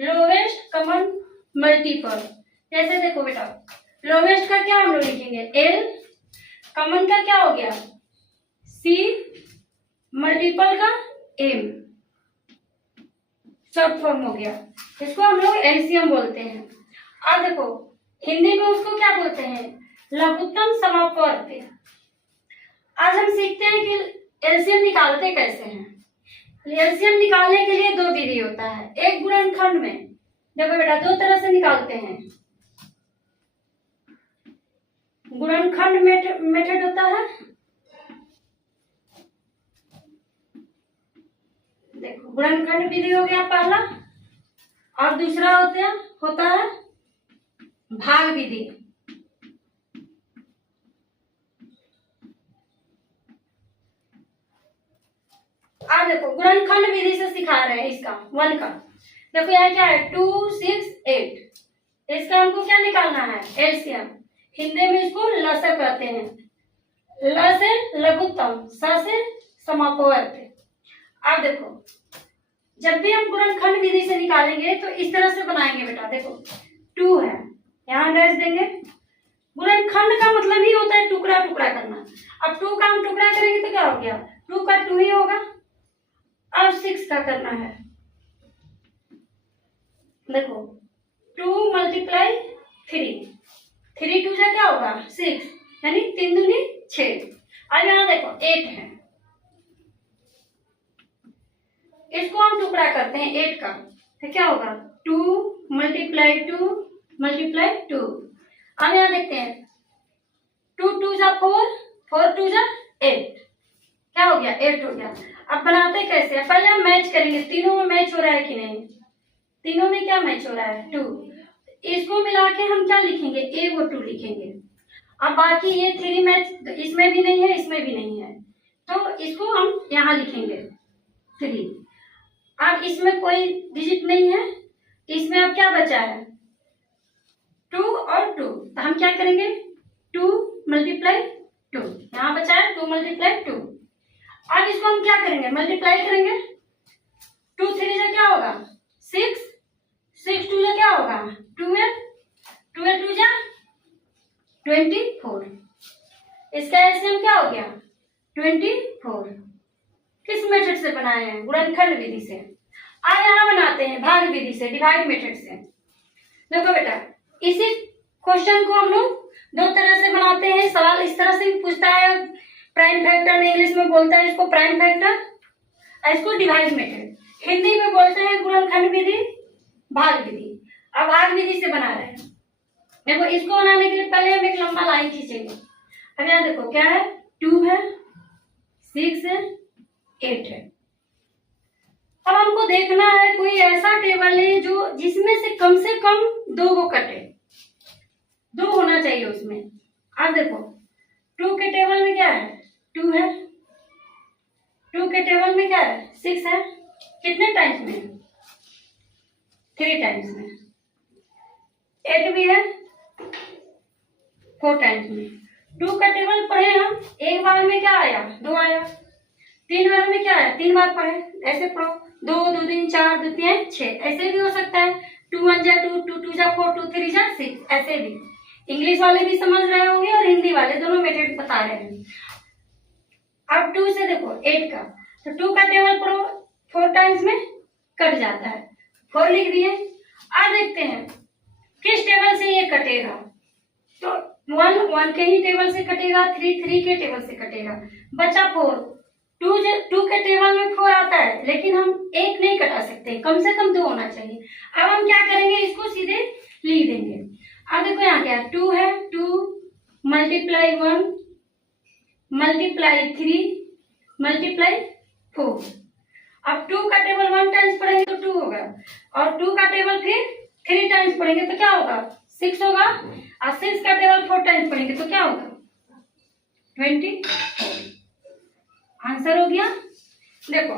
Lowest common multiple. जैसे देखो बेटा, लोवेस्ट का क्या हम लोग लिखेंगे एल, कॉमन का क्या हो गया सी, मल्टीपल का एम, शॉर्ट फॉर्म हो गया। इसको हम लोग एलसीएम बोलते हैं। और देखो हिंदी में उसको क्या बोलते हैं लघुत्तम समापवर्ती। आज हम सीखते हैं कि एलसीएम निकालते कैसे हैं। एलसीएम निकालने के लिए दो विधि होता है। एक गुणनखंड में देखो बेटा दो तरह से निकालते हैं। गुणनखंड मेथड होता है, देखो गुणनखंड विधि हो गया पहला, और दूसरा होता है भाग विधि। आज देखो गुणनखंड विधि से सिखा रहे हैं इसका वन का। देखो यहाँ क्या है 2 6 8। इसका हमको क्या निकालना है एलसीएम। हिंदी में इसको लसक कहते हैं। ल से लघुत्तम, स से समापवर्ती। अब देखो जब भी हम गुणनखंड विधि से निकालेंगे तो इस तरह से बनाएंगे बेटा। देखो 2 है, यहाँ डैश देंगे। गुणनखंड का मतलब ही होता है टुकड़ा टुकड़ा करना। अब 2 का हम टुकड़ा करेंगे तो क्या हो गया 2 का 2 ही होगा। अब 6 का करना है, देखो 2 मल्टीप्लाई 3, 3 2 से क्या होगा 6, यानी 3 दूनी 6। अब यहाँ देखो 8 है, इसको हम टुकड़ा करते हैं 8 का, तो क्या होगा 2 मल्टीप्लाई 2 मल्टीप्लाई 2। अब यहाँ देखते हैं 2 2 जा 4, 4 2 जा 8, क्या हो गया 8 हो गया। अब बनाते कैसे है, पहले हम मैच करेंगे तीनों में मैच हो रहा है कि नहीं। तीनों में क्या मैच हो रहा है 2। इसको मिला के हम क्या लिखेंगे ए वो 2 लिखेंगे। अब बाकी ये 3 मैच इसमें भी नहीं है इसमें भी नहीं है, तो इसको हम यहाँ लिखेंगे 3। अब इसमें कोई डिजिट नहीं है, इसमें अब क्या बचा है 2 और 2, तो हम क्या करेंगे 2 मल्टीप्लाई 2, यहाँ बचा है 2 मल्टीप्लाई 2। अब इसको हम क्या करेंगे मल्टीप्लाई करेंगे। 2 3 से क्या होगा 6, 6 2 से क्या होगा 12, 12 2 जा 24। इसका एलसीएम क्या हो गया 24। किस मेथड से बनाए हैं गुणनखंड विधि से। आज यहाँ बनाते हैं भाग विधि से, डिवाइड मेथड से। देखो बेटा इसी क्वेश्चन को हम लोग दो तरह से बनाते हैं। सवाल इस तरह से भी पूछता है, प्राइम फैक्टर इंग्लिश में बोलता है इसको प्राइम फैक्टर, इसको डिवाइड मेथड। हिंदी में बोलते हैं गुणनखंड विधि, भाग विधि। अब भाग विधि से बना रहे हैं। देखो इसको बनाने के लिए पहले हम एक लंबा लाइन खींचेंगे। अब यहाँ देखो क्या है 2 है 6 है 8 है। अब हमको देखना है कोई ऐसा टेबल है जो जिसमें से कम 2 को कटे, 2 होना चाहिए उसमें। अब देखो 2 के टेबल में क्या है 2 है, 2 के टेबल में क्या है 6 है, कितने टाइम्स में 3 टाइम्स में। 8 भी है 4 टाइम्स में। 2 का टेबल पढ़े हम, एक बार में क्या आया 2 आया, 3 बार में क्या आया 3 बार पढ़े। ऐसे पढ़ो 2 2 3 4 2 3 6, ऐसे भी हो सकता है 2 1 जा 2 2 2 जा 4 2 3 जा 6, ऐसे भी। इंग्लिश वाले भी समझ रहे होंगे और हिंदी वाले दोनों मेथड बता रहे हैं। अब 2 से देखो 8 का, तो 2 का टेबल पढ़ो 4 टाइम्स में कट जाता है, 4 लिख दिए। अब देखते हैं किस टेबल से ये कटेगा, तो 1 1 के ही टेबल से कटेगा, 3 3 के टेबल से कटेगा, बचा 4। 2 के टेबल में 4 आता है, लेकिन हम एक नहीं कटा सकते, कम से कम 2 होना चाहिए। अब हम क्या करेंगे इसको सीधे लिख देंगे। अब देखो यहाँ क्या 2 है, 2 मल्टीप्लाई 1 मल्टीप्लाई 3 मल्टीप्लाई 4। अब 2 का टेबल 1 टाइम्स पढ़ेंगे तो 2 होगा, और 2 का टेबल फिर 3 टाइम्स पढ़ेंगे तो क्या होगा 6 होगा, और 6 का टेबल 4 टाइम्स पढ़ेंगे तो क्या होगा 24। आंसर हो गया। देखो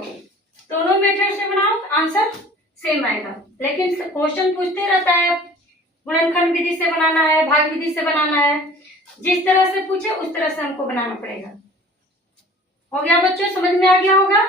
दोनों मेथड से बनाओ आंसर सेम आएगा, लेकिन क्वेश्चन पूछते रहता है गुणनखंड विधि से बनाना है, भाग विधि से बनाना है, जिस तरह से पूछे उस तरह से हमको बनाना पड़ेगा। हो गया बच्चों, समझ में आ गया होगा।